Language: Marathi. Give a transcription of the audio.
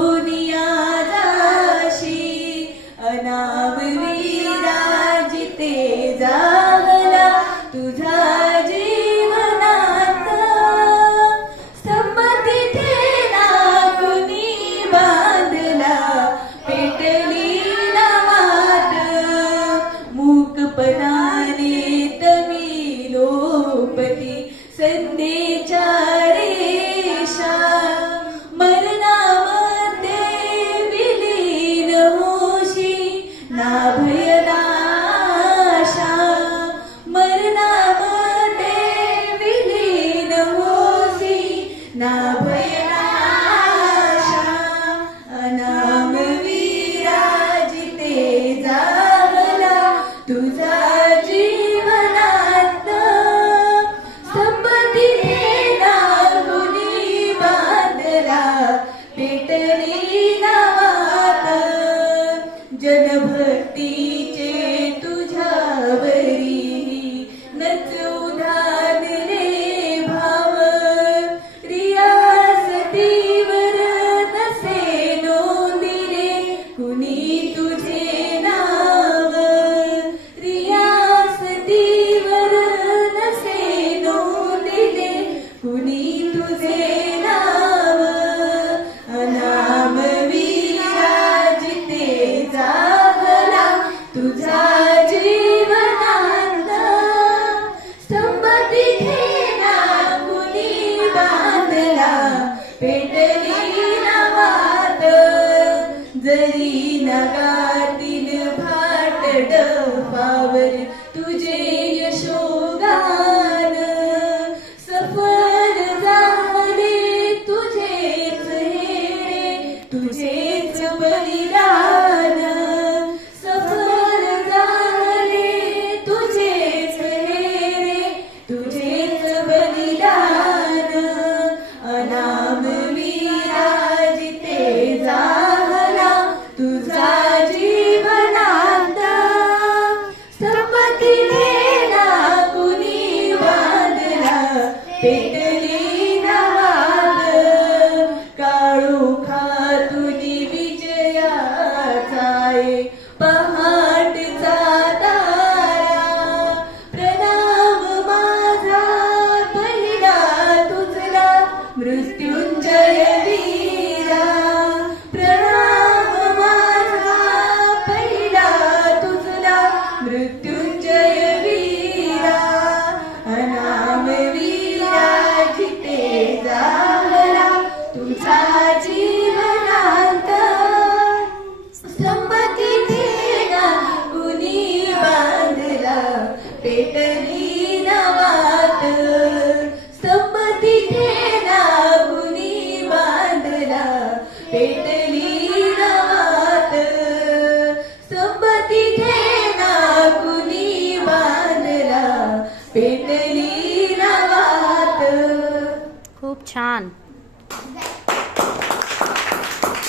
उठून या झाशी अनावरीराजिते जागला तुझा जीवनात. संमतीथे नागुनी बांधला पेटली नावात मूकपणाने तमी लोपती संदेच्या तुझा जीवनात Sagrada. मृत्युंजय वीरा प्रणाम माझा पहिला तुझला मृत्युंजय वीरा अनाम वीराजिते जागला तुझा जीवनांत संपत्ती देना कुणी बांधला पेटली पेटली रात संपत्ती देना कुणी बांधला. पेटली नावात खूप छान.